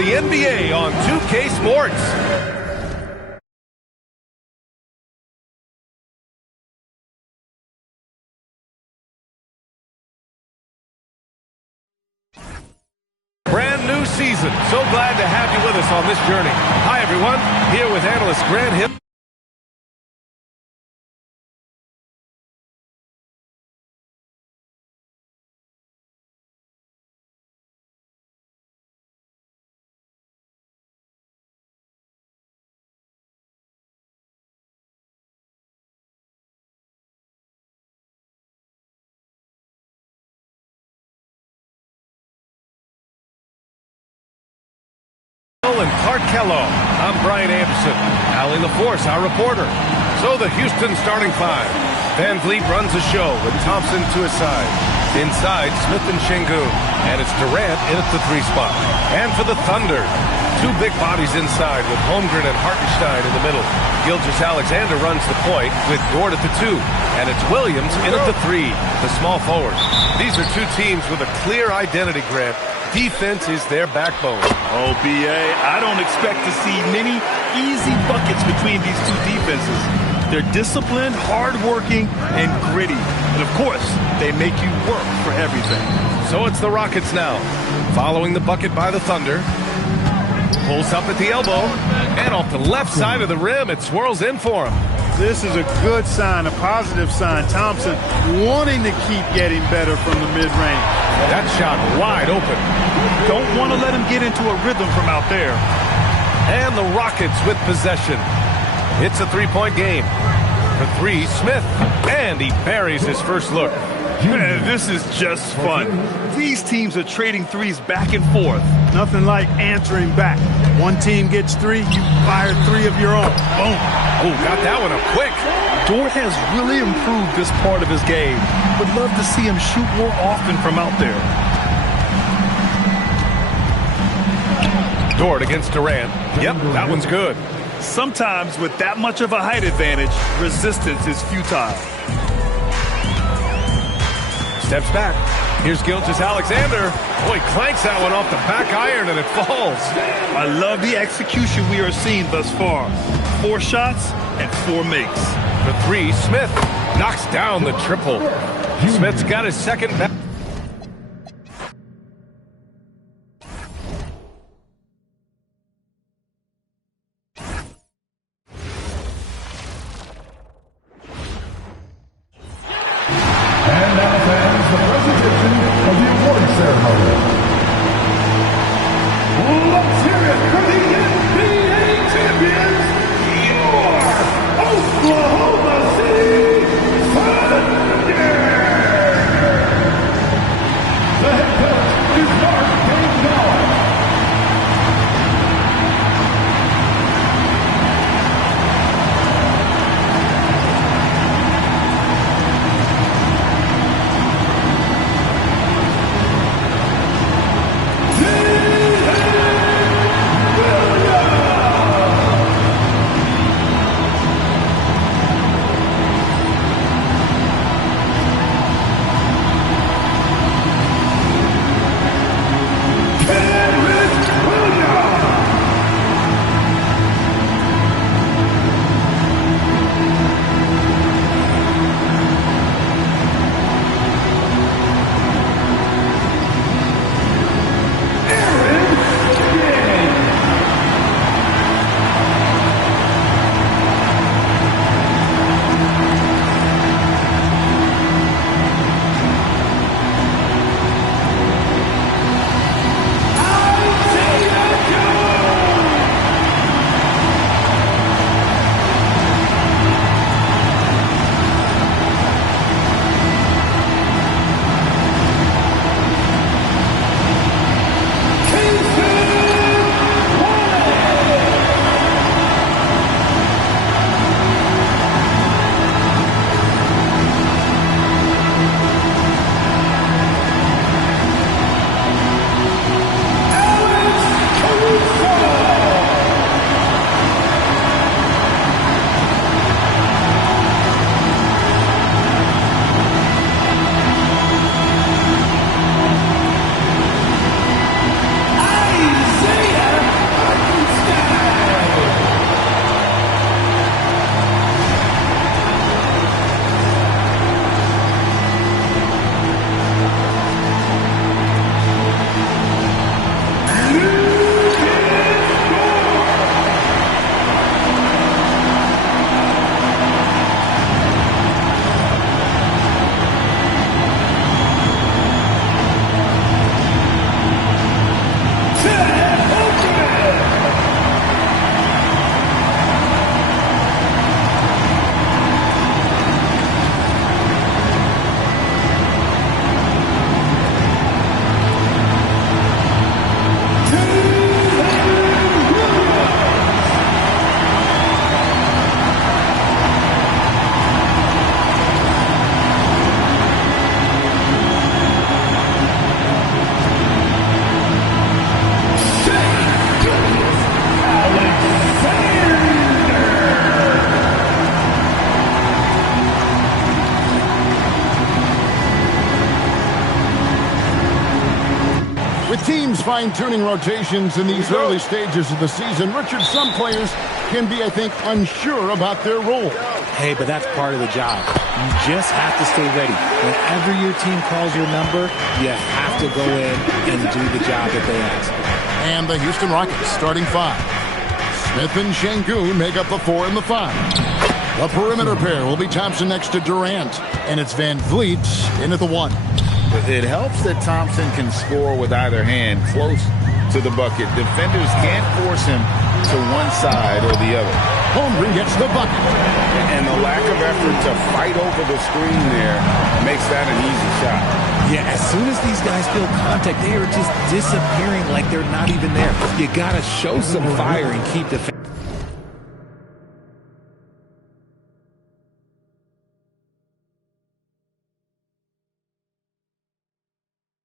the NBA on 2K Sports. Brand new season. So glad to have you with us on this journey. Hi, everyone. Here with analyst Grant Hill. And Clark Kello. I'm Brian Anderson. Allie LaForce, our reporter. So the Houston starting five. Van Vliet runs the show with Thompson to his side. Inside, Smith and Şengün. And it's Durant in at the 3 spot. And for the Thunder, 2 big bodies inside with Holmgren and Hartenstein in the middle. Gilgeous-Alexander runs the point with Dort at the 2. And it's Williams in at the 3, the small forward. These are 2 teams with a clear identity, Grant. Defense is their backbone. Oh, B.A., I don't expect to see many easy buckets between these 2 defenses. They're disciplined, hardworking, and gritty. And, of course, they make you work for everything. So it's the Rockets now. Following the bucket by the Thunder. Pulls up at the elbow. And off the left side of the rim, it swirls in for him. This is a good sign, a positive sign. Thompson wanting to keep getting better from the mid-range. That shot wide open. Don't want to let him get into a rhythm from out there. And the Rockets with possession. It's a 3-point game. For 3, Smith. And he buries his first look. Man, this is just fun. These teams are trading threes back and forth. Nothing like answering back. One team gets 3, you fire 3 of your own. Boom. Oh, got that one up quick. Dort has really improved this part of his game. Would love to see him shoot more often from out there. Dort against Durant. Yep, that one's good. Sometimes with that much of a height advantage, resistance is futile. Steps back. Here's Gilgeous-Alexander. Boy, clanks that one off the back iron and it falls. I love the execution we are seeing thus far. 4 shots and 4 makes. For 3, Smith knocks down the triple. Smith's got his second back. And now, fans, the presentation of the award ceremony. Let's hear it for the NBA champions, your Oklahoma City Thunder! The head coach is Mark Daigneault. team's fine-tuning rotations in these early stages of the season. Richard, some players can be, I think, unsure about their role. Hey, but that's part of the job. You just have to stay ready. Whenever your team calls your number, you have to go in and do the job that they ask. And the Houston Rockets starting 5. Smith and Şengün make up the 4 and the 5. The perimeter pair will be Thompson next to Durant, and it's Van Vliet in at the 1. It helps that Thompson can score with either hand close to the bucket. Defenders can't force him to one side or the other. Holmgren gets the bucket. And the lack of effort to fight over the screen there makes that an easy shot. Yeah, as soon as these guys feel contact, they are just disappearing like they're not even there. You got to show some fire and keep defending.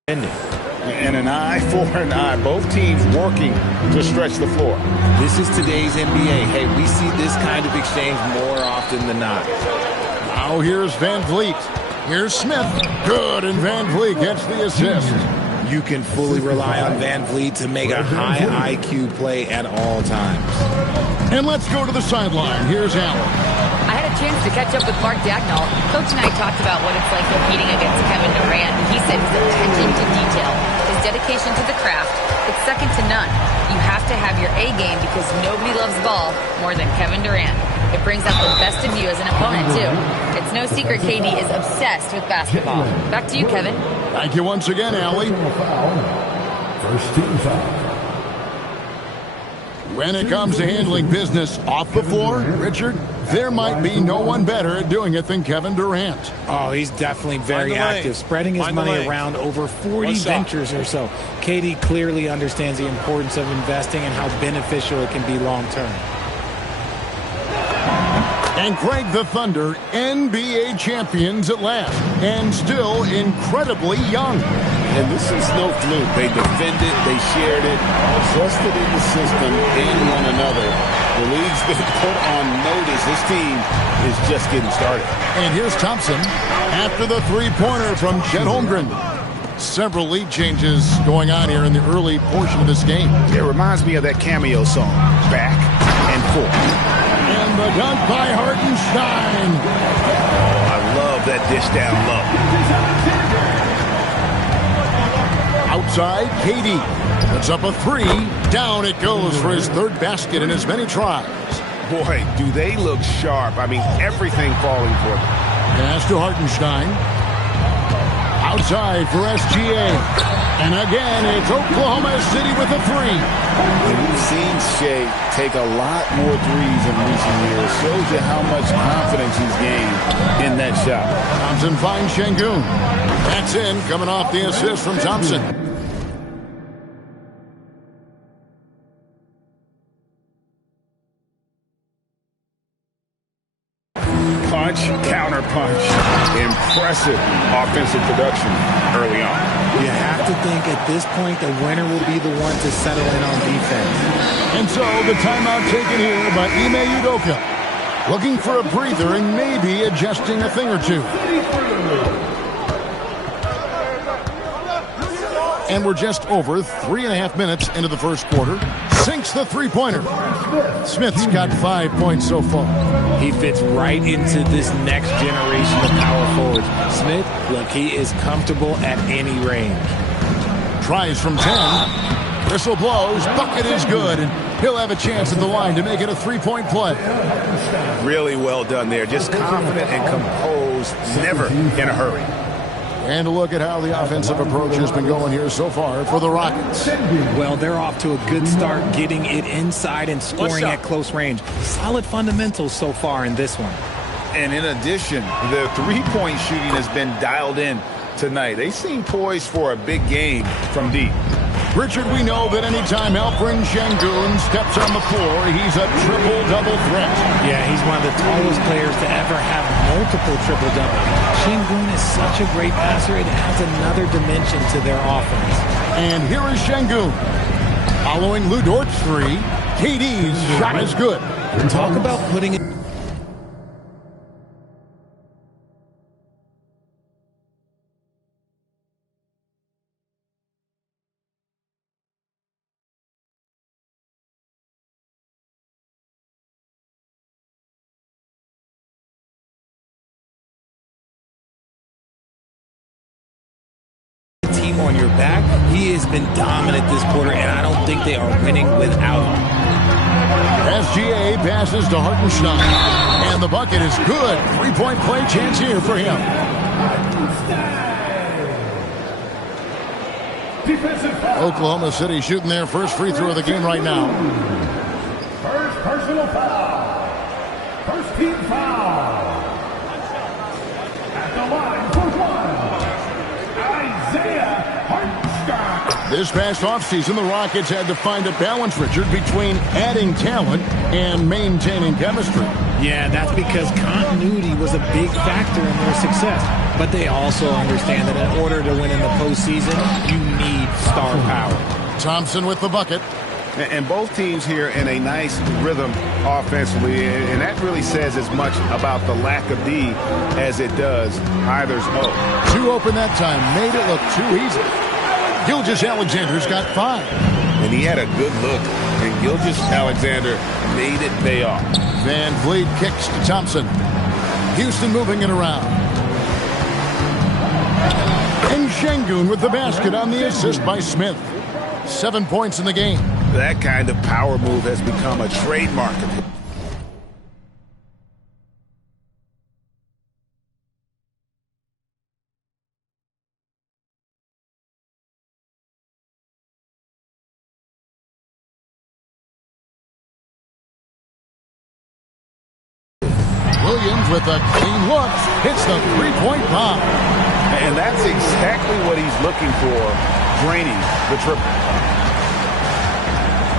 And an eye for an eye. Both teams working to stretch the floor. This is today's NBA. Hey, we see this kind of exchange more often than not. Now here's Van Vliet. Here's Smith. Good, and Van Vliet gets the assist. You can fully rely on Van Vliet to make a high IQ play at all times. And let's go to the sideline. Here's Allen. I had a chance to catch up with Mark Dagnall. Coach and I talked about what it's like competing against Kevin Durant. He said his attention to detail, his dedication to the craft, it's second to none. You have to have your A game because nobody loves ball more than Kevin Durant. It brings out the best of you as an opponent, too. It's no secret KD is obsessed with basketball. Back to you, Kevin. Thank you once again, Allie. First team foul. When it comes to handling business off the floor, Richard, there might be no one better at doing it than Kevin Durant. Oh, he's definitely very active, spreading his money around over 40 ventures or so. KD clearly understands the importance of investing and how beneficial it can be long term. And Craig, the Thunder, NBA champions at last, and still incredibly young. And this is no fluke. They defended, they shared it, trusted in the system and one another. The league's been put on notice. This team is just getting started. And here's Thompson after the three-pointer from Chet Holmgren. Several lead changes going on here in the early portion of this game. It reminds me of that cameo song, Back and Forth. And the dunk by Hartenstein. Oh, I love that dish down low. Outside, KD puts up a 3. Down it goes for his third basket in as many tries. Boy, do they look sharp. I mean, everything falling for them. Pass to Hartenstein. Outside for SGA. And again, it's Oklahoma City with a 3. And we've seen Shea take a lot more threes in recent years. Shows you how much confidence he's gained in that shot. Thompson finds Şengün. That's in, coming off the assist from Thompson. Punch, counter punch. Impressive offensive production early on. You have to think at this point the winner will be the one to settle in on defense. And so the timeout taken here by Ime Udoka. Looking for a breather and maybe adjusting a thing or two. And we're just over 3.5 minutes into the first quarter. Sinks the three-pointer. Smith's got 5 points so far. He fits right into this next generation of power forwards. Smith, look, he is comfortable at any range. Tries from 10. Whistle blows. Bucket is good. And he'll have a chance at the line to make it a three-point play. Really well done there. Just confident and composed. Never in a hurry. And a look at how the offensive approach has been going here so far for the Rockets. Well, they're off to a good start getting it inside and scoring at close range. Solid fundamentals so far in this one. And in addition, the three-point shooting has been dialed in tonight. They seem poised for a big game from deep. Richard, we know that anytime Alperen Şengün steps on the floor, he's a triple-double threat. Yeah, he's one of the tallest players to ever have multiple triple-double. Şengün is such a great passer, it adds another dimension to their offense. And here is Şengün. Following Lu Dort's 3, KD's shot is good. Talk about putting it on your back. He has been dominant this quarter, and I don't think they are winning without him. SGA passes to Hartenstein, and the bucket is good. Three-point play chance here for him. Oklahoma City shooting their first free throw of the game right now. First personal foul. First team foul. At the line for one, Isaiah Hartenstein. This past offseason, the Rockets had to find a balance, Richard, between adding talent and maintaining chemistry. Yeah, that's because continuity was a big factor in their success. But they also understand that in order to win in the postseason, you need star power. Thompson with the bucket. And both teams here in a nice rhythm offensively, and that really says as much about the lack of D as it does either's O. Two open that time, made it look too easy. Gilgeous-Alexander's got 5. And he had a good look, and Gilgeous-Alexander made it pay off. Van Vliet kicks to Thompson. Houston moving it around. And Şengün with the basket on the assist by Smith. 7 points in the game. That kind of power move has become a trademark of him. Williams with a clean look. Hits the three-point bomb. And that's exactly what he's looking for, draining the triple.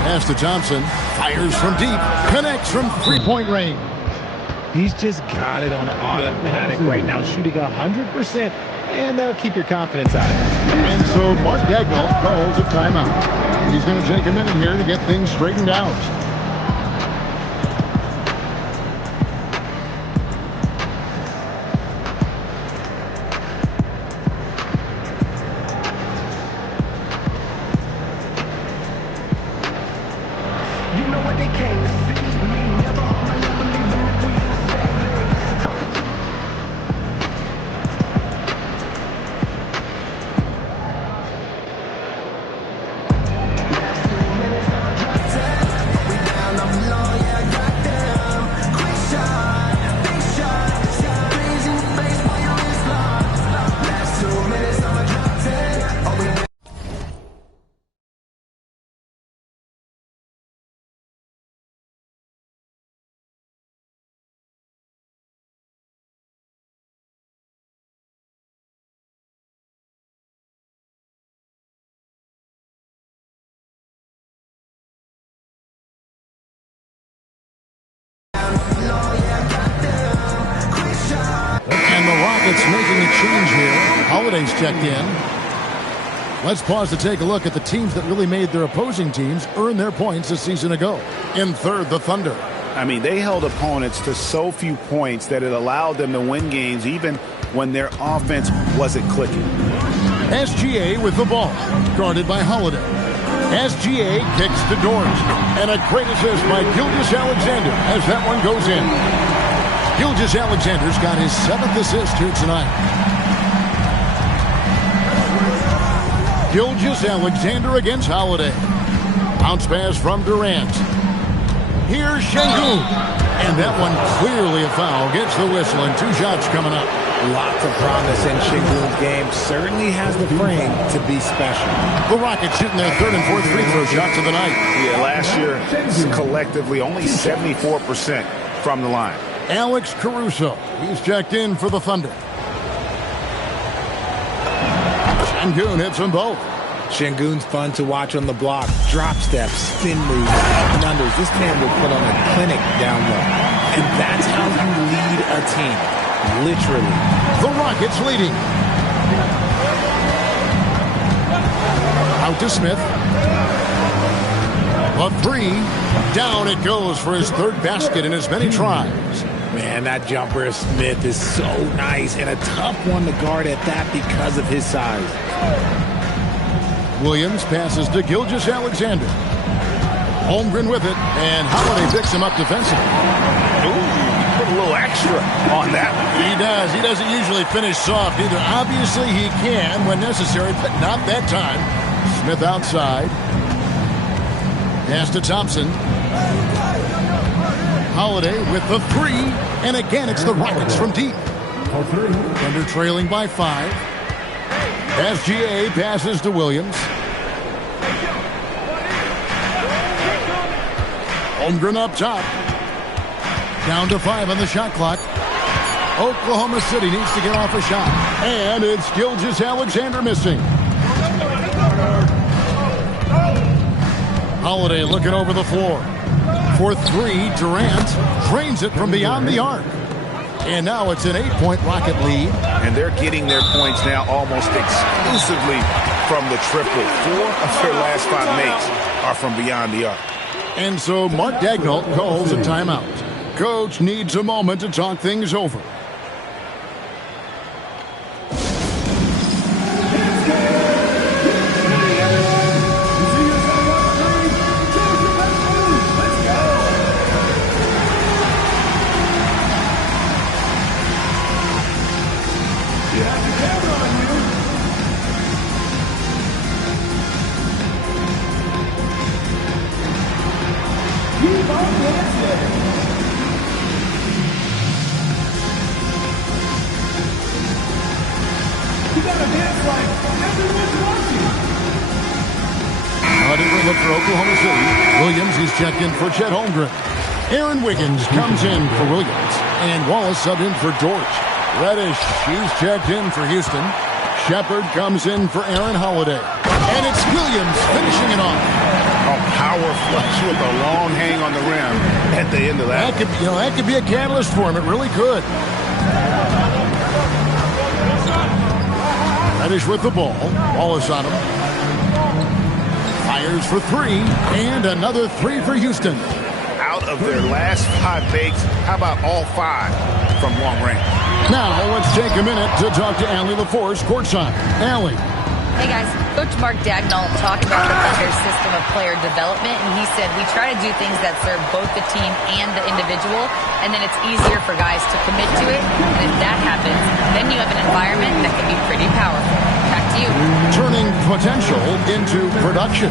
Pass to Thompson. Fires from deep. Connects from three-point range. He's just got it on automatic right now, shooting 100%, and that'll keep your confidence out of it. And so Mark Daigneault calls a timeout. He's going to take a minute here to get things straightened out. And the Rockets making a change here. Holiday's checked in. Let's pause to take a look at the teams that really made their opposing teams earn their points a season ago. In third, the Thunder. I mean, they held opponents to so few points that it allowed them to win games even when their offense wasn't clicking. SGA with the ball, guarded by Holiday. SGA kicks to Dort. And a great assist by Gilgeous-Alexander as that one goes in. Gilgeous-Alexander's got his 7th assist here tonight. Gilgeous-Alexander against Holiday. Bounce pass from Durant. Here's Şengün. And that one clearly a foul. Gets the whistle and 2 shots coming up. Lots of promise in Şengün's game. Certainly has the frame to be special. The Rockets shooting their 3rd and 4th free throw shots of the night. Yeah, last year, collectively, only 74% from the line. Alex Caruso. He's checked in for the Thunder. Şengün hits them both. Şengün's fun to watch on the block. Drop steps, spin moves, and unders. This man will put on a clinic down low. And that's how you lead a team. Literally. The Rockets leading. Out to Smith. A 3. Down it goes for his 3rd basket in as many tries. Man, that jumper of Smith is so nice and a tough one to guard at that because of his size. Williams passes to Gilgeous-Alexander. Holmgren with it, and Holiday picks him up defensively. Ooh, put a little extra on that one. He does. He doesn't usually finish soft either. Obviously, he can when necessary, but not that time. Smith outside. Pass to Thompson. Holiday with the three. And again, it's the Rockets from deep. Thunder trailing by 5. SGA passes to Williams. Holmgren up top. Down to 5 on the shot clock. Oklahoma City needs to get off a shot. And it's Gilgeous-Alexander missing. Holiday looking over the floor. For 3, Durant drains it from beyond the arc. And now it's an 8-point Rocket lead. And they're getting their points now almost exclusively from the triple. 4 of their last 5 makes are from beyond the arc. And so Mark Daigneault calls a timeout. Coach needs a moment to talk things over. Look for Oklahoma City. Williams, he's checked in for Chet Holmgren. Aaron Wiggins comes in for Williams. And Wallace subbed in for George. Reddish, he's checked in for Houston. Shepard comes in for Aaron Holiday. And it's Williams finishing it off. A power flush with a long hang on the rim at the end of that. That could be a catalyst for him. It really could. Reddish with the ball. Wallace on him. Fires for 3, and another 3 for Houston. Out of their last 5 makes, how about all 5 from long range? Now, let's take a minute to talk to Allie LaForce, courtside. Allie. Hey, guys. Coach Mark Daigneault talked about the Thunder's system of player development, and he said, we try to do things that serve both the team and the individual, and then it's easier for guys to commit to it. And if that happens, then you have an environment that can be pretty powerful. Back to you. Turning potential into production.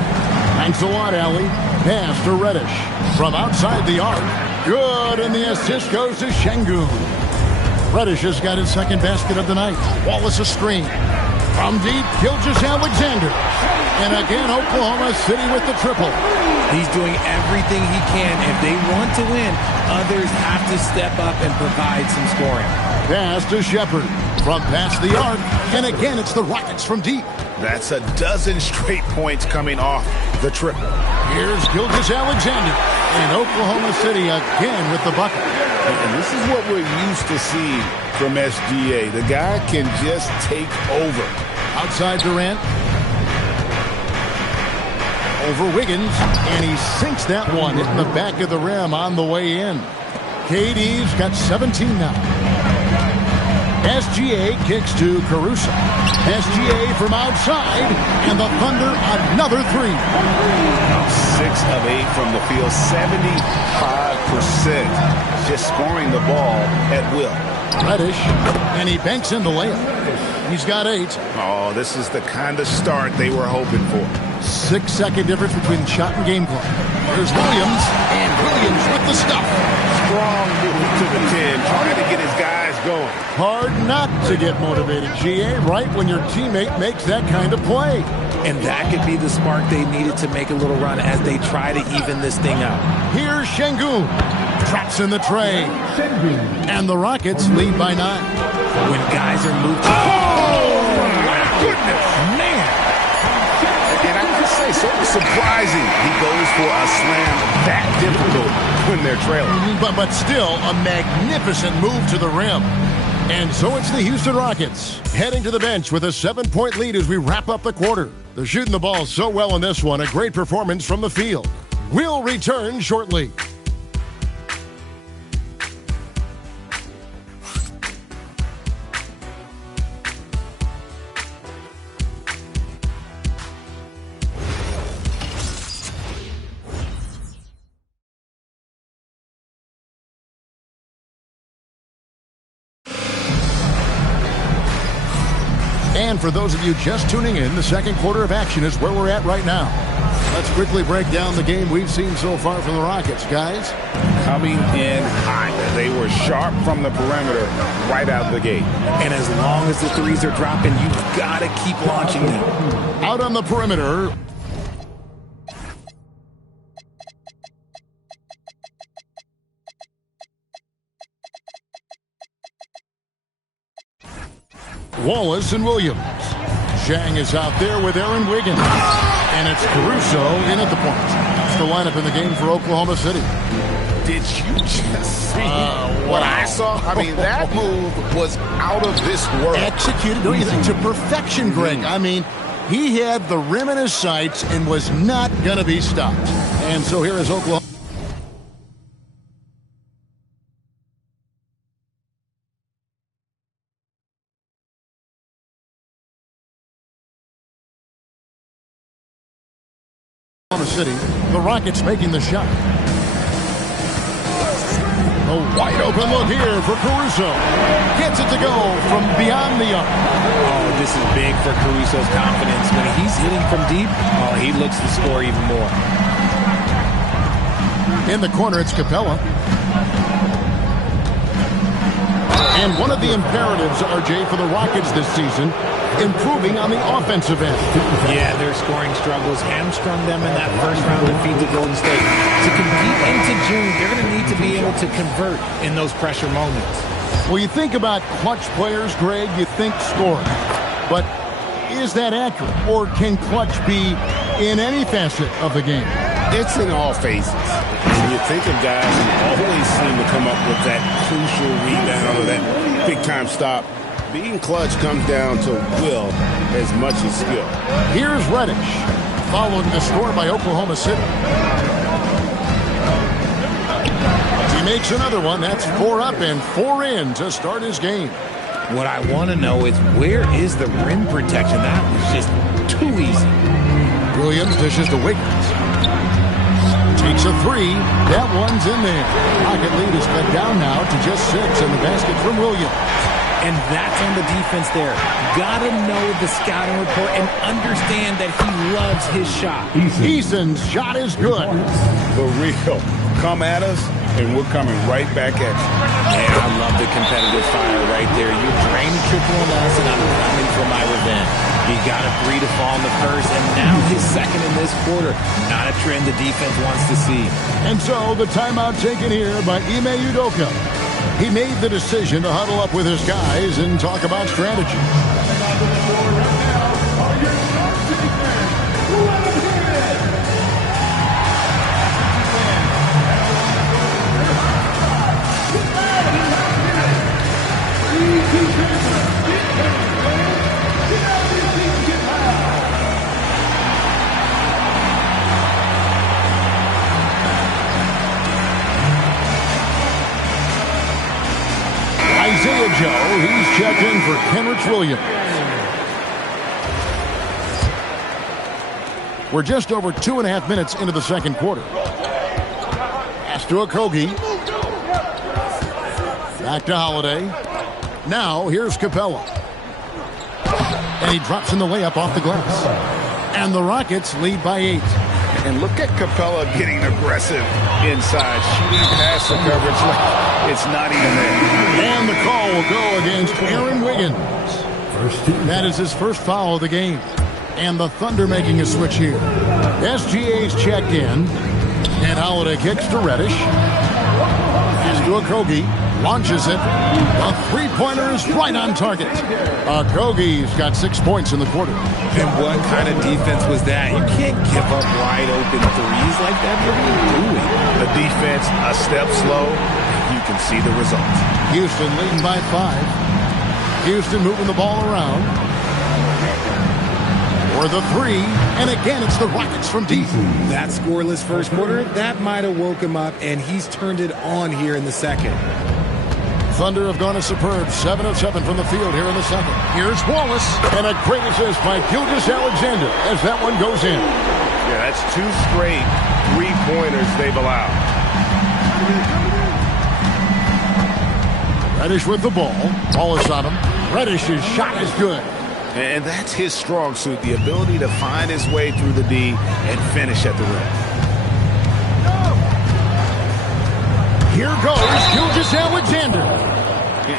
Thanks a lot, Allie. Pass to Reddish. From outside the arc. Good, and the assist goes to Şengün. Reddish has got his second basket of the night. Wallace a screen. From deep, Gilgeous-Alexander. And again, Oklahoma City with the triple. He's doing everything he can. If they want to win, others have to step up and provide some scoring. Pass to Shepard. From past the arc. And again, it's the Rockets from deep. That's a dozen straight points coming off the triple. Here's Gilgeous-Alexander. And Oklahoma City again with the bucket. And this is what we're used to seeing from SGA. The guy can just take over. Outside Durant. Over Wiggins. And he sinks that one in the back of the rim on the way in. KD's got 17 now. SGA kicks to Caruso. SGA from outside. And the Thunder another 3. 6 of 8 from the field. 75%. Just scoring the ball at will. Reddish. And he banks in the layup. He's got 8. Oh, this is the kind of start they were hoping for. 6-second difference between shot and game clock. There's Williams. And Williams with the stuff. Strong move to the 10. Trying to get his guys going. Hard not to get motivated, GA, right when your teammate makes that kind of play. And that could be the spark they needed to make a little run as they try to even this thing out. Here's Şengün. Traps in the tray. And the Rockets lead by 9. When guys are moved to... Oh, my goodness. Man. And I have to say, so surprising he goes for a slam that difficult when they're trailing. But still, a magnificent move to the rim. And so it's the Houston Rockets heading to the bench with a 7-point lead as we wrap up the quarter. They're shooting the ball so well in this one. A great performance from the field. We'll return shortly. And for those of you just tuning in, the second quarter of action is where we're at right now. Let's quickly break down the game we've seen so far from the Rockets, guys. Coming in hot. They were sharp from the perimeter right out the gate. And as long as the threes are dropping, you've got to keep launching them. Out on the perimeter. Wallace and Williams. Zhang is out there with Aaron Wiggins. And it's Caruso in at the point. That's the lineup in the game for Oklahoma City. Did you just see what I saw? I mean, that move was out of this world. Executed, don't you think, to perfection, Greg. I mean, he had the rim in his sights and was not going to be stopped. And so here is Oklahoma. City, the Rockets making the shot. A wide open look here for Caruso. Gets it to go from beyond the arc. Oh, this is big for Caruso's confidence. When he's hitting from deep, oh, he looks to score even more. In the corner, it's Capella. And one of the imperatives, RJ, for the Rockets this season, improving on the offensive end. Yeah, their scoring struggles hamstrung them in that first round defeat to Golden State. To compete into June, they're going to need to be able to convert in those pressure moments. Well, you think about clutch players, Greg, you think scoring. But is that accurate? Or can clutch be in any facet of the game? It's in all phases. And you think of guys who always seem to come up with that crucial rebound or that big-time stop. Being clutch comes down to will as much as skill. Here's Reddish, following the score by Oklahoma City. He makes another one. That's 4 up and 4 in to start his game. What I want to know is, where is the rim protection? That was just too easy. Williams dishes to Wiggins. Takes a 3. That one's in there. Rocket lead is cut down now to just 6 in the basket from Williams. And that's on the defense there. Gotta know the scouting report and understand that he loves his shot. Eason's shot is good. For real. Come at us, and we're coming right back at you. Man, I love the competitive fire right there. You drain the triple on us, and I'm coming for my revenge. He got a 3 to fall in the first, and now his second in this quarter. Not a trend the defense wants to see. And so the timeout taken here by Ime Udoka. He made the decision to huddle up with his guys and talk about strategy. Isaiah Joe, he's checked in for Kenrich Williams. We're just over 2.5 minutes into the second quarter. Pass to Okogie. Back to Holiday. Now here's Capella. And he drops in the layup off the glass. And the Rockets lead by 8. And look at Capella getting aggressive inside, shooting past the coverage like it's not even there. And the call will go against Aaron Wiggins. That is his first foul of the game. And the Thunder making a switch here. SGA's checked in. And Holiday kicks to Reddish. Pass to Okogie. Launches it. The three-pointer is right on target. Okogie's got 6 points in the quarter. And what kind of defense was that? You can't give up wide open threes like that. What are you doing? The defense a step slow. You can see the results. Houston leading by 5. Houston moving the ball around. For the 3. And again, it's the Rockets from deep. That scoreless first quarter, that might have woke him up, and he's turned it on here in the second. Thunder have gone a superb 7 of 7 from the field here in the second. Here's Wallace. And a great assist by Gilgeous-Alexander as that one goes in. Yeah, that's 2 straight three-pointers they've allowed. Reddish with the ball. Wallace on him. Reddish's shot is good. And that's his strong suit, the ability to find his way through the D and finish at the rim. Here goes Gilgeous-Alexander.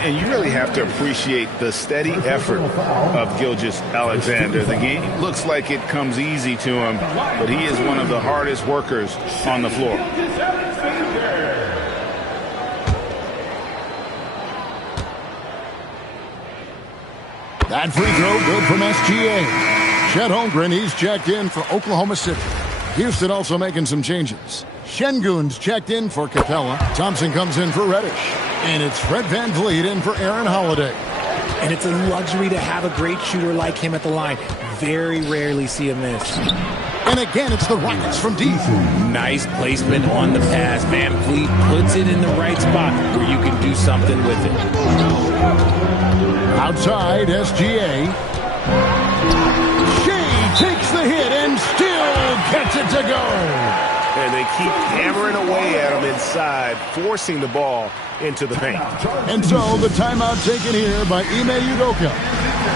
And you really have to appreciate the steady effort of Gilgeous-Alexander. The game looks like it comes easy to him, but he is one of the hardest workers on the floor. That free throw good from SGA. Chet Holmgren, he's checked in for Oklahoma City. Houston also making some changes. Şengün's checked in for Capella. Thompson comes in for Reddish. And it's Fred VanVleet in for Aaron Holiday. And it's a luxury to have a great shooter like him at the line. Very rarely see a miss. And again, it's the Rockets from deep. Nice placement on the pass. VanVleet puts it in the right spot where you can do something with it. Outside, SGA. Shea takes the hit and still gets it to go. And they keep hammering away at him inside, forcing the ball into the paint. And so the timeout taken here by Ime Udoka.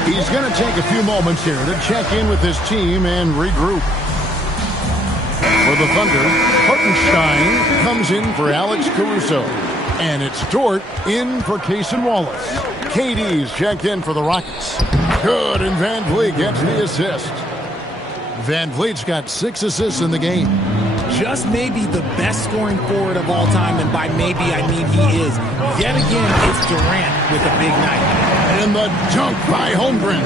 He's going to take a few moments here to check in with his team and regroup. For the Thunder, Hartenstein comes in for Alex Caruso. And it's Dort in for Cason Wallace. KD's checked in for the Rockets. Good, and VanVleet gets the assist. VanVleet's got 6 assists in the game. Just maybe the best scoring forward of all time, and by maybe I mean he is. Yet again, it's Durant with a big night. And the dunk by Holmgren.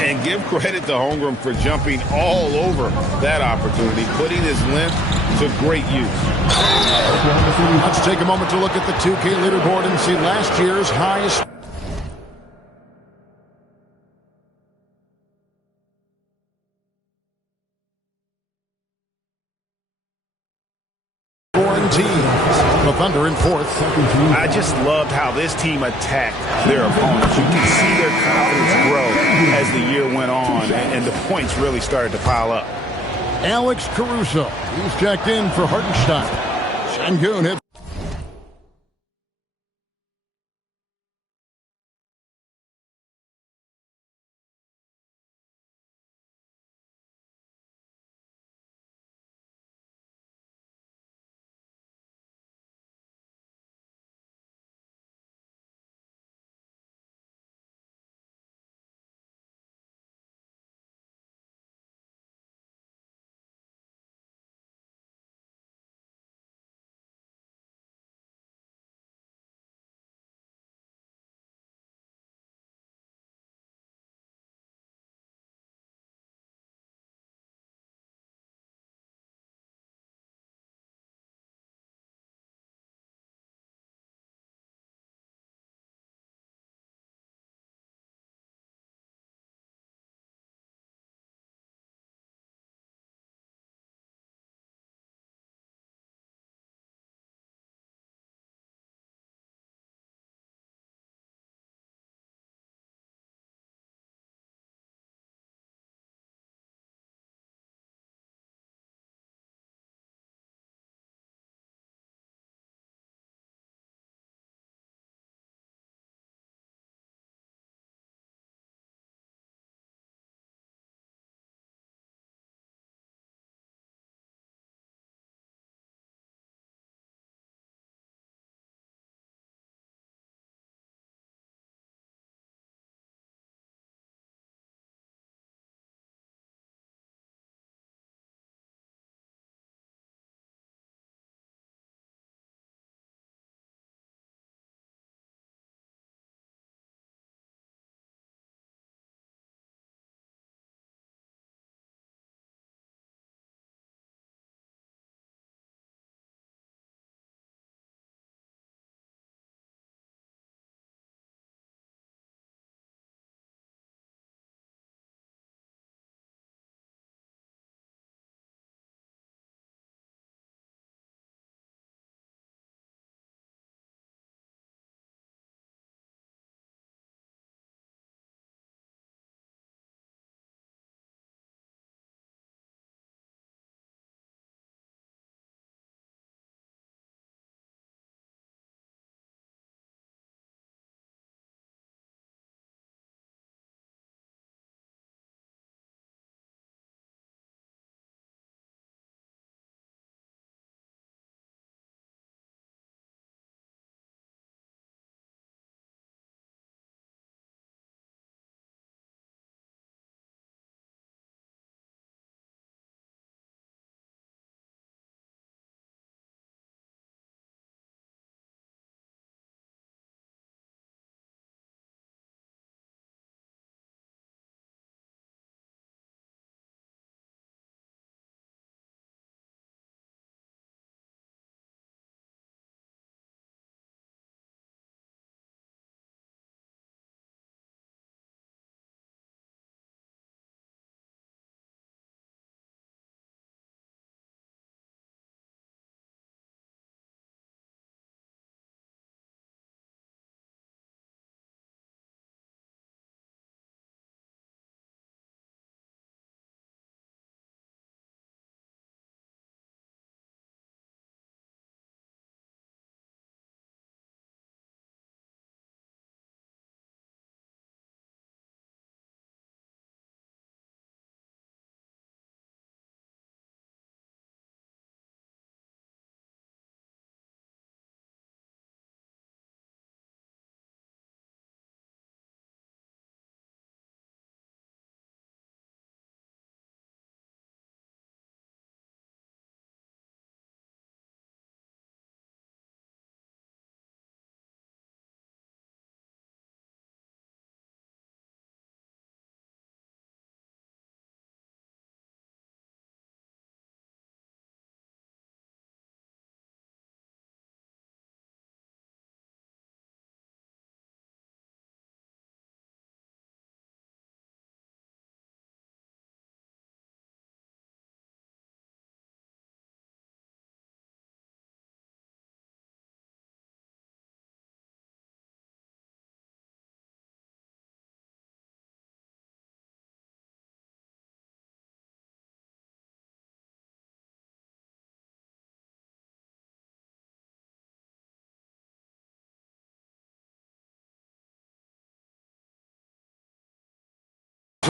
And give credit to Holmgren for jumping all over that opportunity, putting his length to great use. Let's take a moment to look at the 2K leaderboard and see last year's highest scoring teams. The Thunder in 4th. I just loved how this team attacked their opponents. You can see their confidence grow as the year went on, and the points really started to pile up. Alex Caruso, he's checked in for Hartenstein. Şengün hit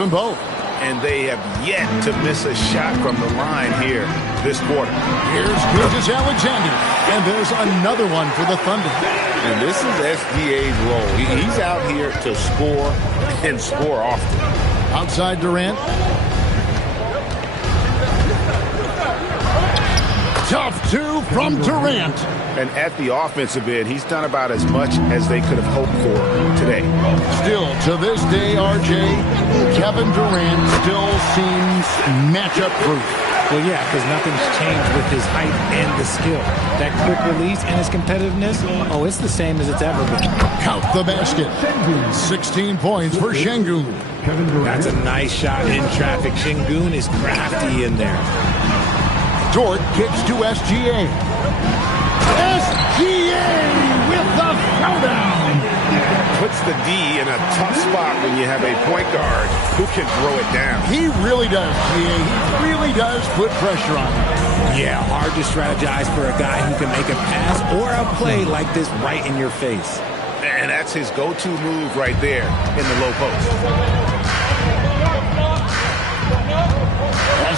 them both. And they have yet to miss a shot from the line here this quarter. Here's Gilgeous-Alexander, and there's another one for the Thunder. And this is SGA's role. He's out here to score and score often. Outside Durant. Tough two from Durant. And at the offensive end, he's done about as much as they could have hoped for today. Still, to this day, RJ, Kevin Durant still seems matchup-proof. Well, yeah, because nothing's changed with his height and the skill. That quick release and his competitiveness, oh, it's the same as it's ever been. Count the basket. 16 points for Şengün. That's a nice shot in traffic. Şengün is crafty in there. Dort kicks to SGA. SGA with the throwdown. Puts the D in a tough spot when you have a point guard who can throw it down. He really does, GA. He really does put pressure on him. Yeah, hard to strategize for a guy who can make a pass or a play like this right in your face. And that's his go-to move right there in the low post.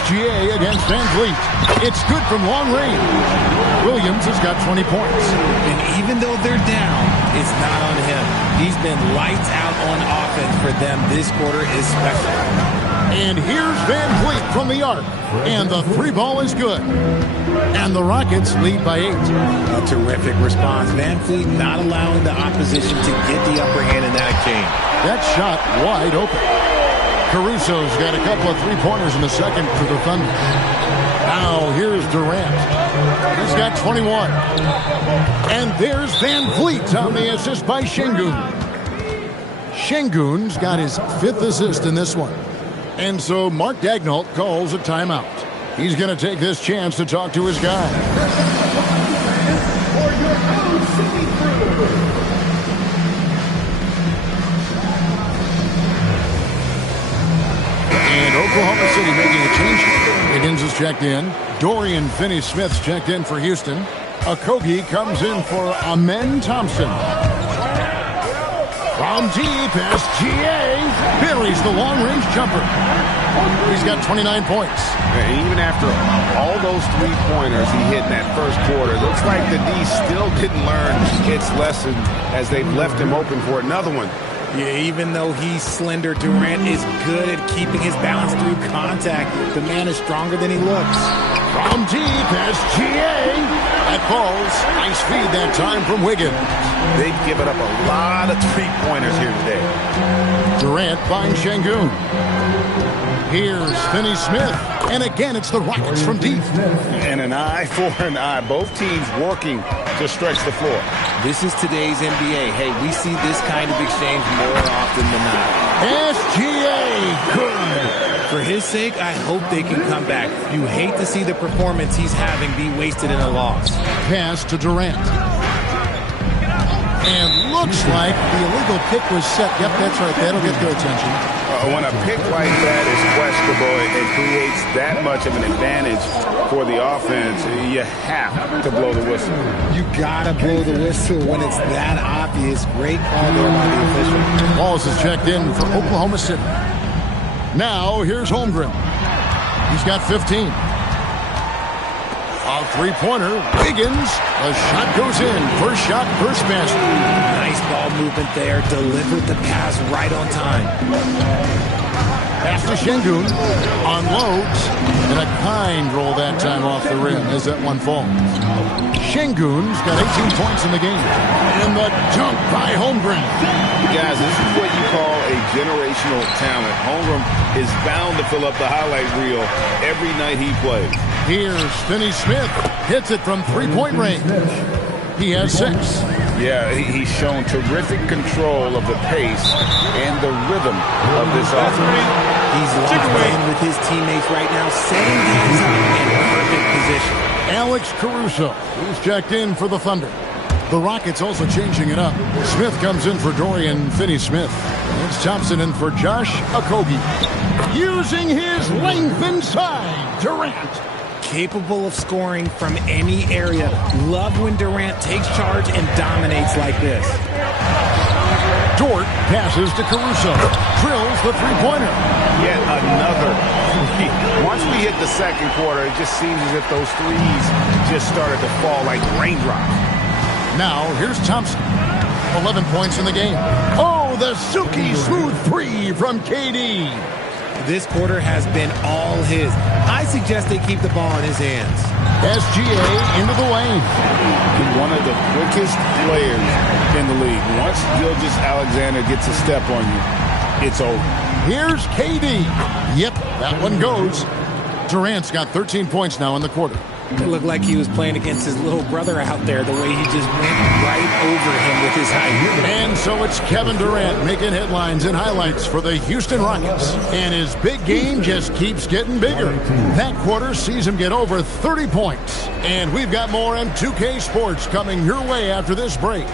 SGA against Van Vliet. It's good from long range. Williams has got 20 points. And even though they're down, it's not on him. He's been lights out on offense for them this quarter especially. And here's Van Vliet from the arc. And the three ball is good. And the Rockets lead by 8. A terrific response. Van Vliet not allowing the opposition to get the upper hand in that exchange. That shot wide open. Caruso's got a couple of three-pointers in the second for the Thunder. Now here's Durant. He's got 21. And there's Van Vliet on the assist by Şengün. Şengün's got his 5th assist in this one. And so Mark Daigneault calls a timeout. He's going to take this chance to talk to his guy. And Oklahoma City making a change. Higgins is checked in. Dorian Finney-Smith's checked in for Houston. Okogie comes in for Amen Thompson. From deep, SGA buries the long-range jumper. He's got 29 points. And even after all those three-pointers he hit in that first quarter, looks like the D still didn't learn its lesson as they've left him open for another one. Yeah, even though he's slender, Durant is good at keeping his balance through contact. The man is stronger than he looks. From deep, SGA. That falls. Nice feed that time from Wiggins. They've given up a lot of three-pointers here today. Durant finds Şengün. Here's Finney-Smith. And again, it's the Rockets from deep. And an eye for an eye. Both teams working to stretch the floor. This is today's NBA. Hey, we see this kind of exchange more often than not. SGA, good. For his sake, I hope they can come back. You hate to see the performance he's having be wasted in a loss. Pass to Durant. And looks like the illegal pick was set. Yep, that's right. That'll get their attention. When a pick like that is questionable, it creates that much of an advantage for the offense. You have to blow the whistle. You gotta blow the whistle when it's that obvious. Great call there by the official. Wallace is checked in for Oklahoma City. Now here's Holmgren. He's got 15. A three-pointer. Wiggins. A shot goes in. First shot, first basket. Nice ball movement there. Delivered the pass right on time. Pass to Şengün. Unloads. And a kind roll that time off the rim as that one falls. Şengün's got 18 points in the game. And the dunk by Holmgren. Guys, this is what you call a generational talent. Holmgren is bound to fill up the highlight reel every night he plays. Here's Finney-Smith. Hits it from three-point range. He has 6. Yeah, he's shown terrific control of the pace and the rhythm of this offense. He's locked in with his teammates right now, setting guys up in perfect position. Alex Caruso, who's checked in for the Thunder. The Rockets also changing it up. Smith comes in for Dorian Finney-Smith. It's Thompson in for Josh Okogie. Using his length inside, Durant. Capable of scoring from any area. Love when Durant takes charge and dominates like this. Dort passes to Caruso. Drills the three-pointer. Yet another three. Once we hit the second quarter, it just seems as if those threes just started to fall like raindrops. Now, here's Thompson. 11 points in the game. Oh, the silky smooth three from KD. This quarter has been all his. I suggest they keep the ball in his hands. SGA into the lane. One of the quickest players in the league. Once Gilgeous-Alexander gets a step on you, it's over. Here's KD. Yep, that one goes. Durant's got 13 points now in the quarter. It looked like he was playing against his little brother out there, the way he just went right over him with his height. And so it's Kevin Durant making headlines and highlights for the Houston Rockets. And his big game just keeps getting bigger. That quarter sees him get over 30 points. And we've got more M2K Sports coming your way after this break.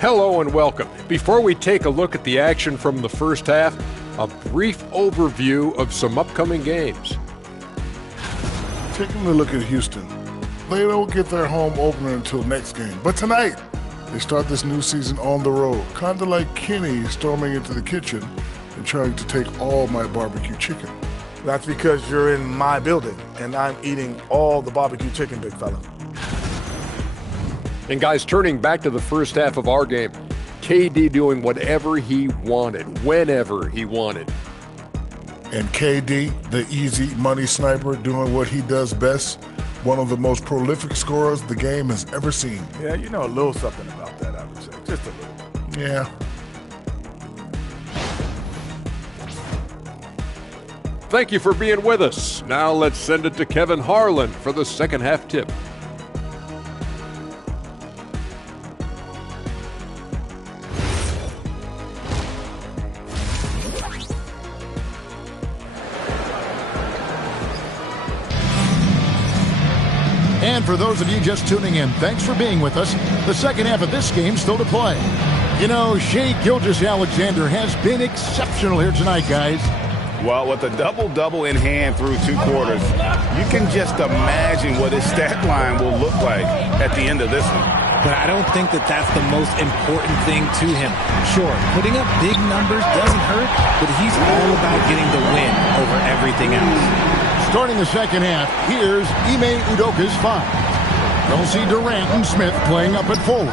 Hello and welcome. Before we take a look at the action from the first half, a brief overview of some upcoming games. Taking a look at Houston. They don't get their home opener until next game. But tonight, they start this new season on the road. Kind of like Kenny storming into the kitchen and trying to take all my barbecue chicken. That's because you're in my building, and I'm eating all the barbecue chicken, big fella. And guys, turning back to the first half of our game, KD doing whatever he wanted, whenever he wanted. And KD, the easy money sniper, doing what he does best, one of the most prolific scorers the game has ever seen. Yeah, you know a little something about that, I would say. Just a little. Yeah. Thank you for being with us. Now let's send it to Kevin Harlan for the second half tip. And for those of you just tuning in, thanks for being with us. The second half of this game still to play. You know, Shai Gilgeous-Alexander has been exceptional here tonight, guys. Well, with a double-double in hand through 2 quarters, you can just imagine what his stat line will look like at the end of this one. But I don't think that that's the most important thing to him. Sure, putting up big numbers doesn't hurt, but he's all about getting the win over everything else. Starting the second half, here's Ime Udoka's 5. We'll see Durant and Smith playing up at forward.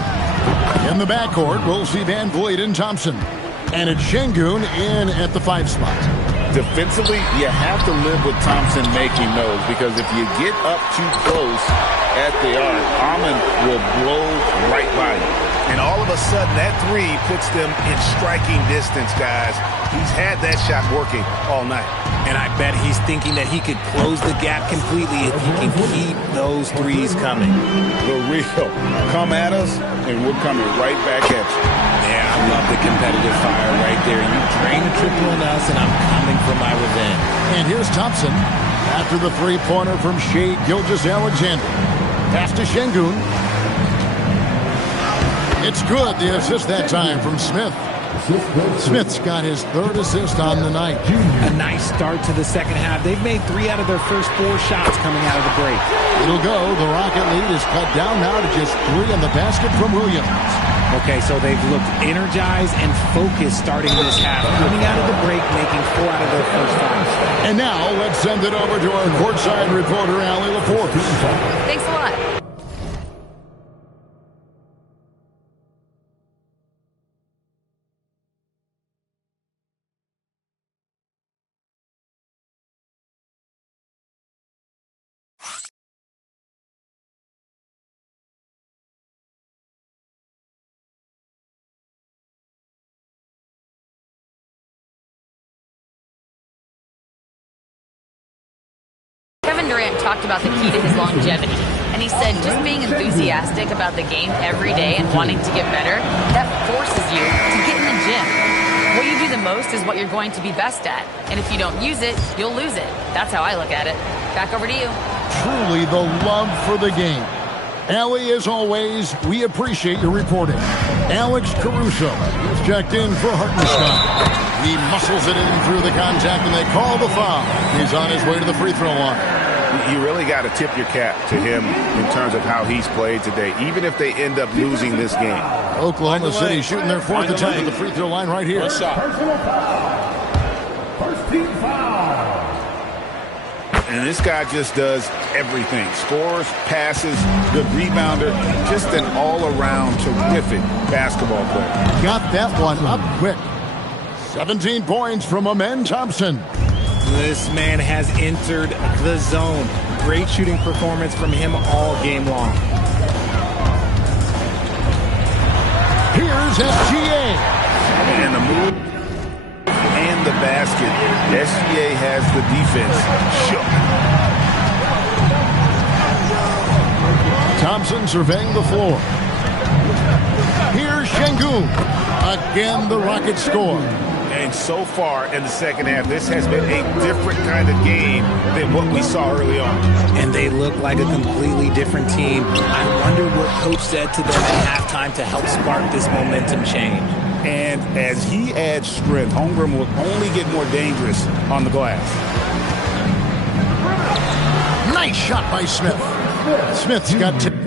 In the backcourt, we'll see Van Vliet and Thompson. And it's Şengün in at the 5 spot. Defensively, you have to live with Thompson making those, because if you get up too close at the arc, Ahmad will blow right by you. And all of a sudden, that 3 puts them in striking distance, guys. He's had that shot working all night. And I bet he's thinking that he could close the gap completely if he can keep those 3s coming. The real. Come at us, and we're coming right back at you. Yeah, I love the competitive fire right there. You drain a triple on us, and I'm coming for my revenge. And here's Thompson after the three-pointer from Shai Gilgeous-Alexander. Pass to Şengün. It's good. The assist that time from Smith. Smith's got his 3rd assist on the night. A nice start to the second half. They've made 3 out of their first 4 shots coming out of the break. It'll go. The Rocket lead is cut down now to just 3 on the basket from Williams. Okay, so they've looked energized and focused starting this half. Coming out of the break, making 4 out of their first 5. And now let's send it over to our courtside reporter, Allie LaForce. Thanks a lot. Kevin Durant talked about the key to his longevity, and he said just being enthusiastic about the game every day and wanting to get better, that forces you to get in the gym. What you do the most is what you're going to be best at. And if you don't use it, you'll lose it. That's how I look at it. Back over to you. Truly the love for the game. Allie, as always, we appreciate your reporting. Alex Caruso is checked in for Hartenstein. He muscles it in through the contact, and they call the foul. He's on his way to the free throw line. You really got to tip your cap to him in terms of how he's played today, even if they end up losing this game. Oklahoma City shooting their fourth attempt at the free throw line right here. Personal foul. First team foul. And this guy just does everything. Scores, passes, good rebounder, just an all-around terrific basketball player. Got that one up quick. 17 points from Amen Thompson. This man has entered the zone. Great shooting performance from him all game long. Here's SGA. And the move and the basket. SGA has the defense shook. Thompson surveying the floor. Here's Şengün. Again, the Rockets score. And so far in the second half, this has been a different kind of game than what we saw early on. And they look like a completely different team. I wonder what coach said to them at halftime to help spark this momentum change. And as he adds strength, Holmgren will only get more dangerous on the glass. Nice shot by Smith. Smith's got 10.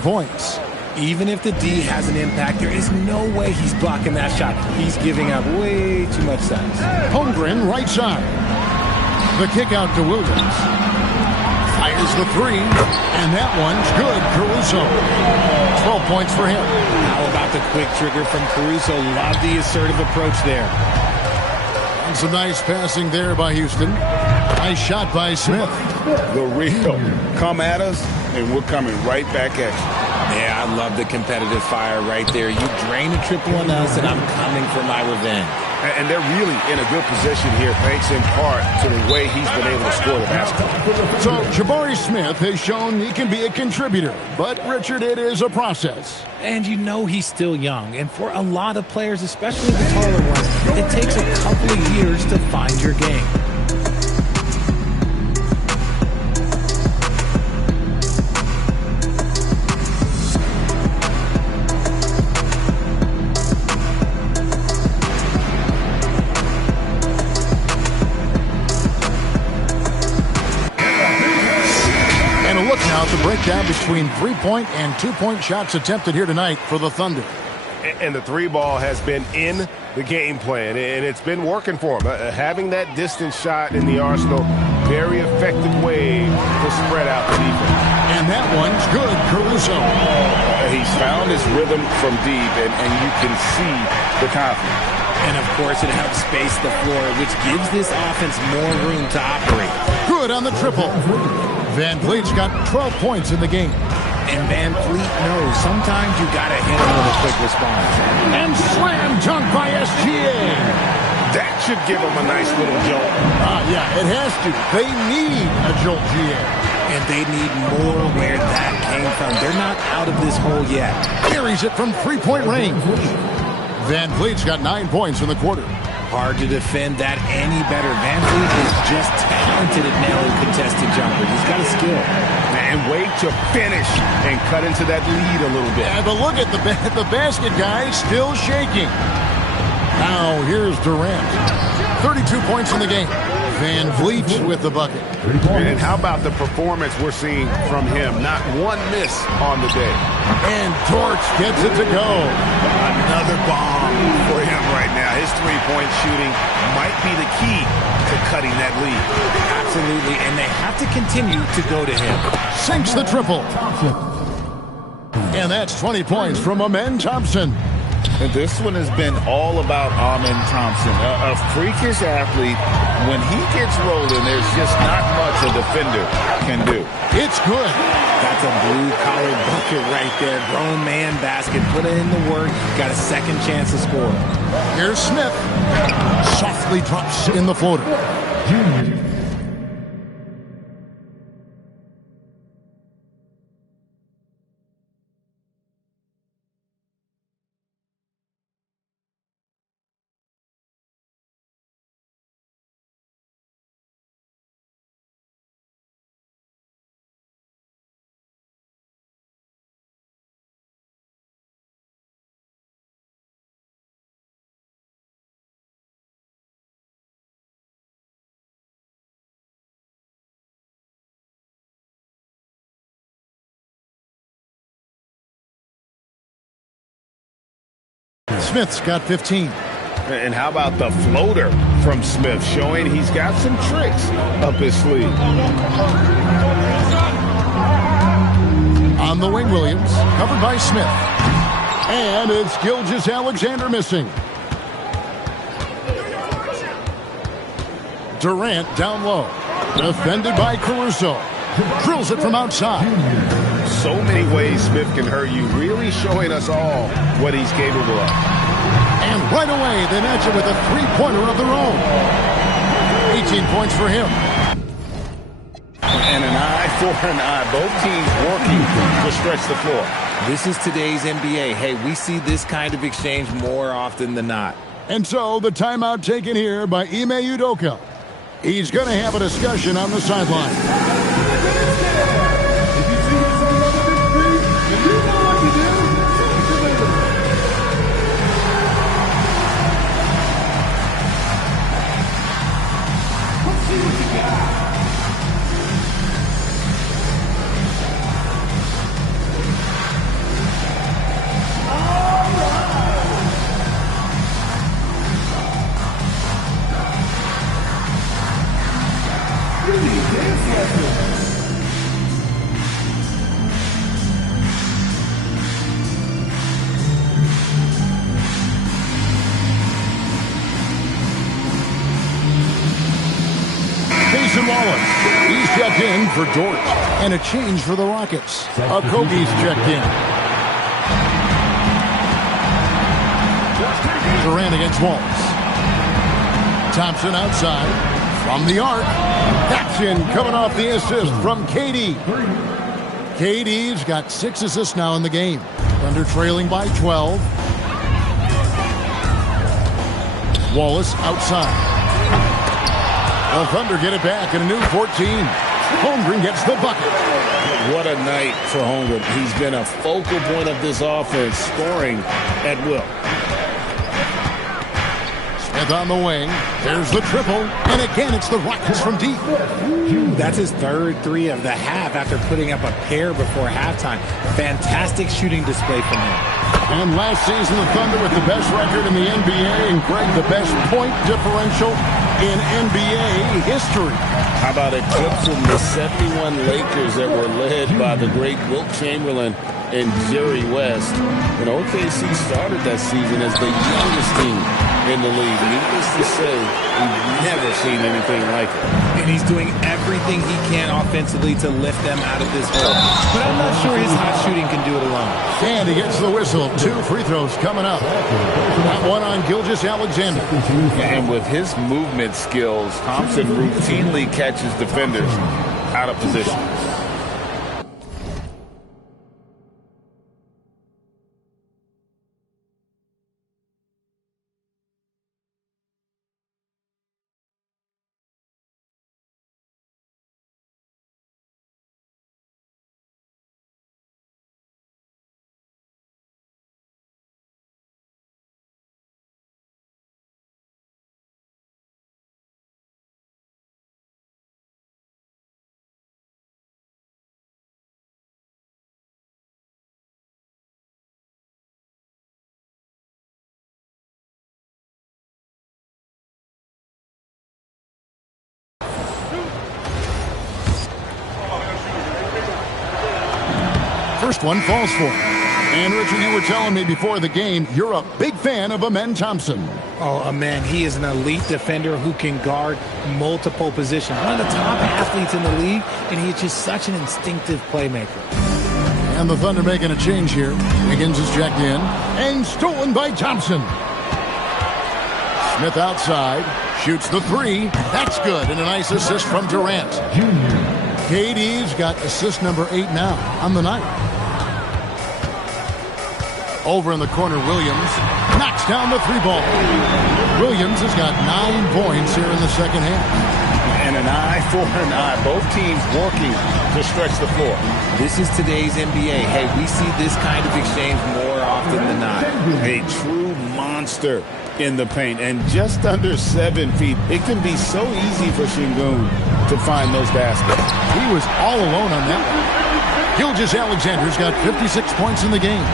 Points. Even if the D has an impact, there is no way he's blocking that shot. He's giving up way too much size. Holmgren, right side. The kick out to Williams. Fires the three, and that one's good. Caruso. 12 points for him. How about the quick trigger from Caruso? Love the assertive approach there. And some nice passing there by Houston. Nice shot by Smith. The real. Come at us, and we're coming right back at you. Yeah, I love the competitive fire right there. You drain a triple on us, and I'm coming for my revenge. And they're really in a good position here, thanks in part to the way he's been able to score the basketball. So Jabari Smith has shown he can be a contributor, but Richard, it is a process. And you know he's still young, and for a lot of players, especially the taller ones, it takes a couple of years to find your game. The breakdown between three-point and two-point shots attempted here tonight for the Thunder. And the three ball has been in the game plan, and it's been working for him. Having that distance shot in the arsenal, very effective way to spread out the defense. And that one's good, Caruso. He's found his rhythm from deep, and you can see the confidence. And, of course, it helps space the floor, which gives this offense more room to operate. Good on the triple. Van Vliet's got 12 points in the game. And Van Vliet knows sometimes you got to hit him with a quick response. And slam dunk by SGA. That should give him a nice little jolt. Yeah, it has to. They need a jolt, GA. And they need more where that came from. They're not out of this hole yet. Carries it from three-point range. Van Vliet's got 9 points in the quarter. Hard to defend that any better. Van Vliet is just talented at nailing contested jumpers. He's got a skill. And wait to finish and cut into that lead a little bit. Yeah, but look at the basket guy still shaking. Now here's Durant. 32 points in the game. Van Vliet with the bucket. And how about the performance we're seeing from him? Not one miss on the day. And Torch gets it to go. Another bomb for him right now. His three-point shooting might be the key to cutting that lead. Absolutely, and they have to continue to go to him. Sinks the triple. And that's 20 points from Amen Thompson. And this one has been all about Amen Thompson, a freakish athlete. When he gets rolling, there's just not much a defender can do. It's good. That's a blue-collar bucket right there. Grown man basket. Put in the work. Got a second chance to score. Here's Smith. Softly drops in the floater. Smith's got 15. And how about the floater from Smith, showing he's got some tricks up his sleeve. On the wing, Williams, covered by Smith. And it's Gilgeous-Alexander missing. Durant down low. Defended by Caruso. Drills it from outside. So many ways Smith can hurt you, really showing us all what he's capable of. And right away, they match it with a three-pointer of their own. 18 points for him. And an eye for an eye. Both teams working to stretch the floor. This is today's NBA. Hey, we see this kind of exchange more often than not. And so the timeout taken here by Ime Udoka. He's going to have a discussion on the sideline. Wallace. He's checked in for Dort. And a change for the Rockets. Okogie's checked in. Durant against Wallace. Thompson outside. From the arc. Action coming off the assist from KD. KD's got 6 assists now in the game. Thunder trailing by 12. Wallace outside. The Thunder get it back in a new 14. Holmgren gets the bucket. What a night for Holmgren. He's been a focal point of this offense, scoring at will. Smith on the wing. There's the triple. And again, it's the Rockets from deep. That's his third three of the half after putting up a pair before halftime. Fantastic shooting display from him. And last season, the Thunder with the best record in the NBA, and Greg, the best point differential in NBA history. How about a clip from the 71 Lakers that were led by the great Wilt Chamberlain and Jerry West? And OKC started that season as the youngest team in the league. Needless to say, we've never seen anything like it. And he's doing everything he can offensively to lift them out of this hole. But I'm not sure his hot shooting can do it alone. And he gets the whistle. 2 free throws coming up. That one on Gilgeous-Alexander. And with his movement skills, Thompson routinely catches defenders out of position. first one falls for him. And, Richard, you were telling me before the game you're a big fan of Amen Thompson. Oh, man, he is an elite defender who can guard multiple positions. One of the top athletes in the league, and he's just such an instinctive playmaker. And the Thunder making a change here. Wiggins is checked in and stolen by Thompson. Smith outside, shoots the three. That's good, and a nice assist from Durant. KD's got assist number 8 now on the night. Over in the corner, Williams knocks down the 3-ball. Williams has got 9 points here in the second half. And an eye for an eye. Both teams working to stretch the floor. This is today's NBA. Hey, we see this kind of exchange more often than not. A true monster in the paint, and just under 7 feet. It can be so easy for Şengün to find those baskets. He was all alone on that one. Gilgeous-Alexander's got 56 points in the game.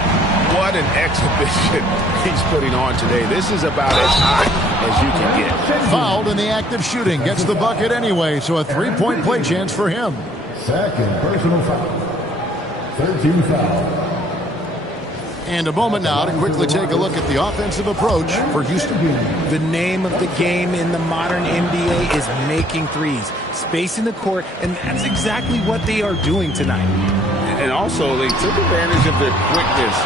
What an exhibition he's putting on today. This is about as hot as you can get. Fouled in the act of shooting. Gets the bucket anyway, so a 3-point play chance for him. Second personal foul. 13 foul. And a moment now to quickly take a look at the offensive approach for Houston. The name of the game in the modern NBA is making threes, spacing the court, and that's exactly what they are doing tonight. And also, they took advantage of their quickness,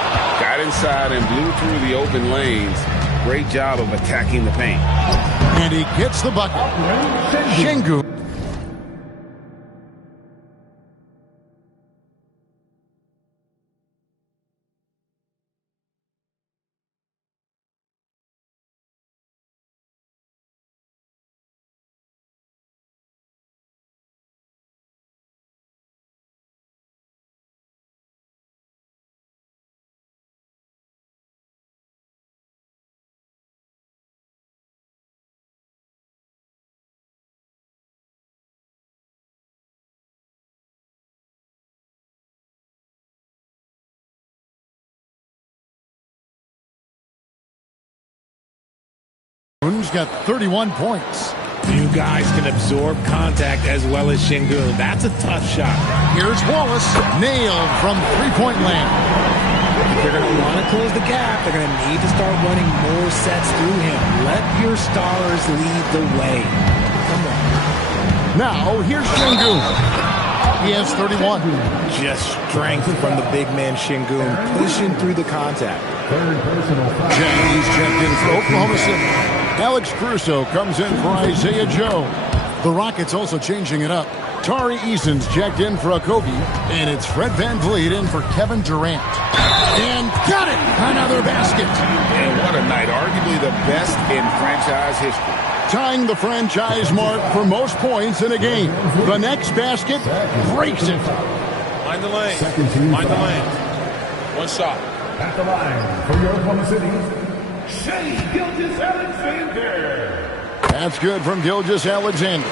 got inside and blew through the open lanes. Great job of attacking the paint. And he gets the bucket. Şengün. Şengün's got 31 points. You guys can absorb contact as well as Şengün. That's a tough shot. Here's Wallace. Nailed from three-point land. If they're going to want to close the gap, they're going to need to start running more sets through him. Let your stars lead the way. Come on. Now, here's Şengün. He has 31. Just strength from the big man Şengün, pushing through the contact. Jennings checked in for Oklahoma City. Alex Caruso comes in for Isaiah Joe. The Rockets also changing it up. Tari Eason's checked in for Okogie. And it's Fred VanVleet in for Kevin Durant. And got it! Another basket. And what a night. Arguably the best in franchise history. Tying the franchise mark for most points in a game. The next basket breaks it. Mind the lane. Mind the lane. One shot. At the line for your Oklahoma City, Shai Gilgeous-Alexander. That's good from Gilgeous-Alexander.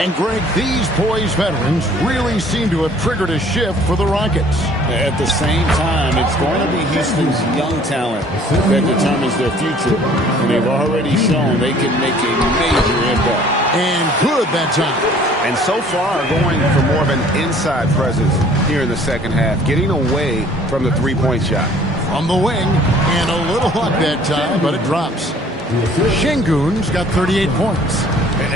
And, Greg, these poised veterans really seem to have triggered a shift for the Rockets. At the same time, it's going to be Houston's young talent that determines their future. And they've already shown they can make a major impact. And good that time. And so far, going for more of an inside presence here in the second half, getting away from the three-point shot. From the wing, and a little luck that time, but it drops. Şengün's got 38 points.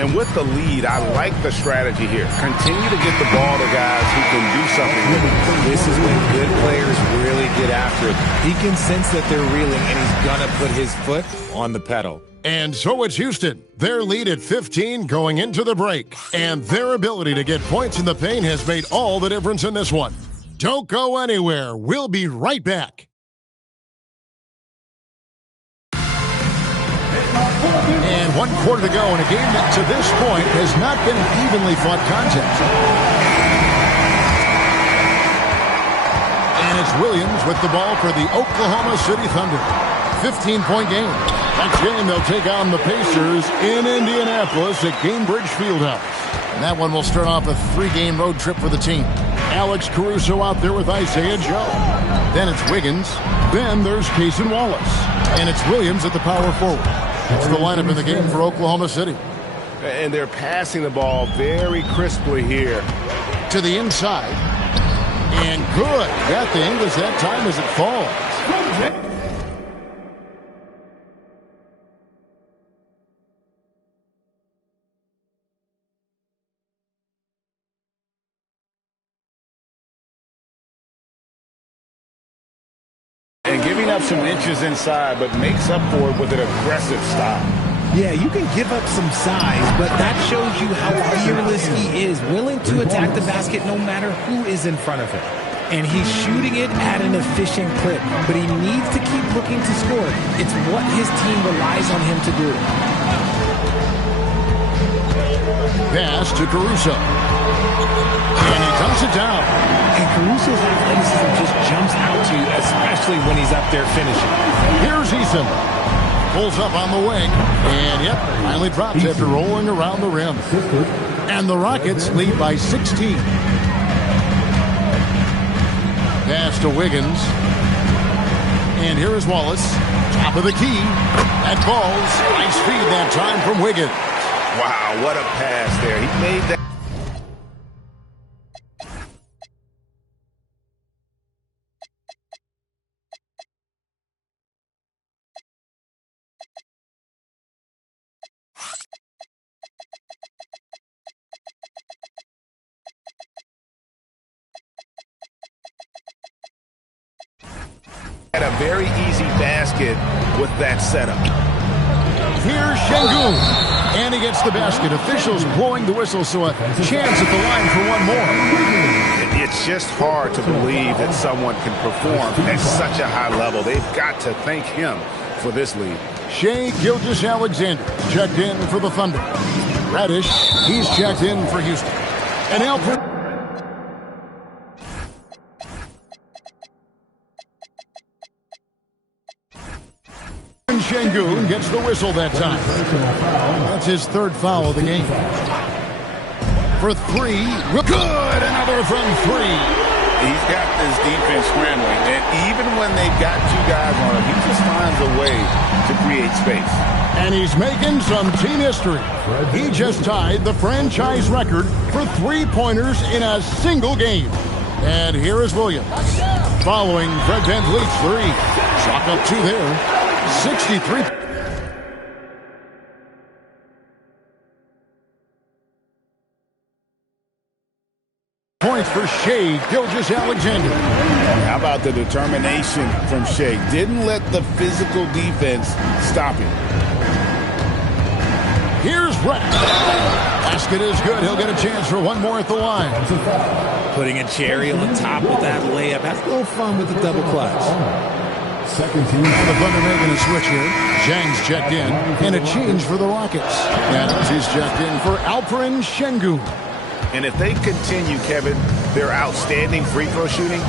And with the lead, I like the strategy here. Continue to get the ball to guys who can do something with it. This is when good players really get after it. He can sense that they're reeling, and he's going to put his foot on the pedal. And so it's Houston. Their lead at 15 going into the break. And their ability to get points in the paint has made all the difference in this one. Don't go anywhere. We'll be right back. And 1 quarter to go in a game that to this point has not been an evenly fought contest. And it's Williams with the ball for the Oklahoma City Thunder. 15-point game. Next game they'll take on the Pacers in Indianapolis at Gainbridge Fieldhouse. And that one will start off a 3-game road trip for the team. Alex Caruso out there with Isaiah Joe. Then it's Wiggins. Then there's Cason Wallace. And it's Williams at the power forward. That's the lineup in the game for Oklahoma City. And they're passing the ball very crisply here. To the inside. And good. Got the English that time as it falls. And giving up some inches inside, but makes up for it with an aggressive style. Yeah, you can give up some size, but that shows you how fearless he is, willing to attack the basket no matter who is in front of him. And he's shooting it at an efficient clip, but he needs to keep looking to score. It's what his team relies on him to do. Pass to Caruso. And he dumps it down. And Caruso's athleticism just jumps out to you, especially when he's up there finishing. Here's Eason. Pulls up on the wing. And, yep, finally drops after rolling around the rim. And the Rockets lead by 16. Pass to Wiggins. And here is Wallace. Top of the key. That falls. Nice feed that time from Wiggins. Wow, what a pass there. He made that. Had a very easy basket with that setup. Here's Şengün. And he gets the basket. Officials blowing the whistle, so a chance at the line for one more. It's just hard to believe that someone can perform at such a high level. They've got to thank him for this lead. Shai Gilgeous-Alexander checked in for the Thunder. Reddish, he's checked in for Houston. And Alfred. Şengün gets the whistle that time. That's his third foul of the game. For three. Good! Another from three. He's got this defense scrambling, and even when they've got two guys on him, he just finds a way to create space. And he's making some team history. He just tied the franchise record for three-pointers in a single game. And here is Williams. Following Fred VanVleet's three. Chalk up two there. 63 points for Shai Gilgeous-Alexander. How about the determination from Shai? Didn't let the physical defense stop him. Here's Redd. Basket is good. He'll get a chance for one more at the line. Putting a cherry on the top with that layup. That's a little fun with the double clutch. Second team. And the Thunder making a switch here. Zhang's checked in. And a change for the Rockets. Adams is checked in for Alperen Şengün. And if they continue, Kevin, their outstanding free throw shooting,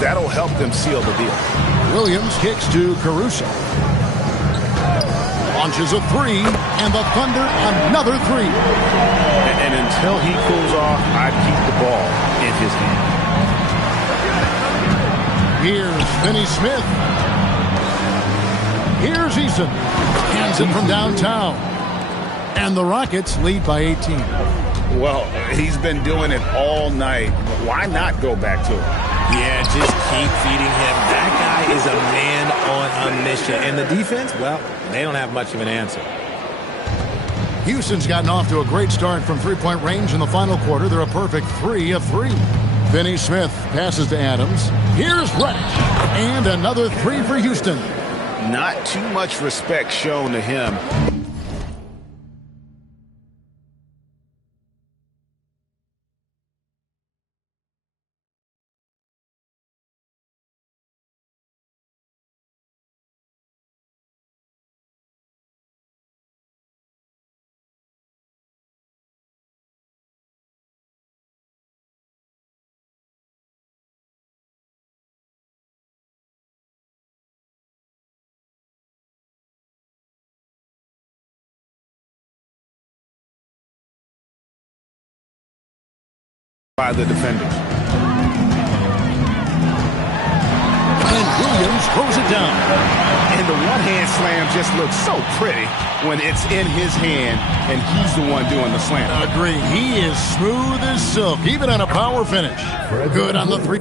that'll help them seal the deal. Williams kicks to Caruso. Launches a three, and the Thunder another three. And until he cools off, I'd keep the ball in his hand. Here's Finney Smith. Here's Eason. Hands it from downtown. And the Rockets lead by 18. Well, he's been doing it all night. Why not go back to it? Yeah, just keep feeding him. That guy is a man on a mission. And the defense, well, they don't have much of an answer. Houston's gotten off to a great start from three-point range in the final quarter. They're a perfect 3 of 3. Finney Smith passes to Adams. Here's Reddish. And another three for Houston. Not too much respect shown to him. By the defenders. And Williams throws it down. And the one-hand slam just looks so pretty when it's in his hand and he's the one doing the slam. Agree. He is smooth as silk, even on a power finish. Good on the three.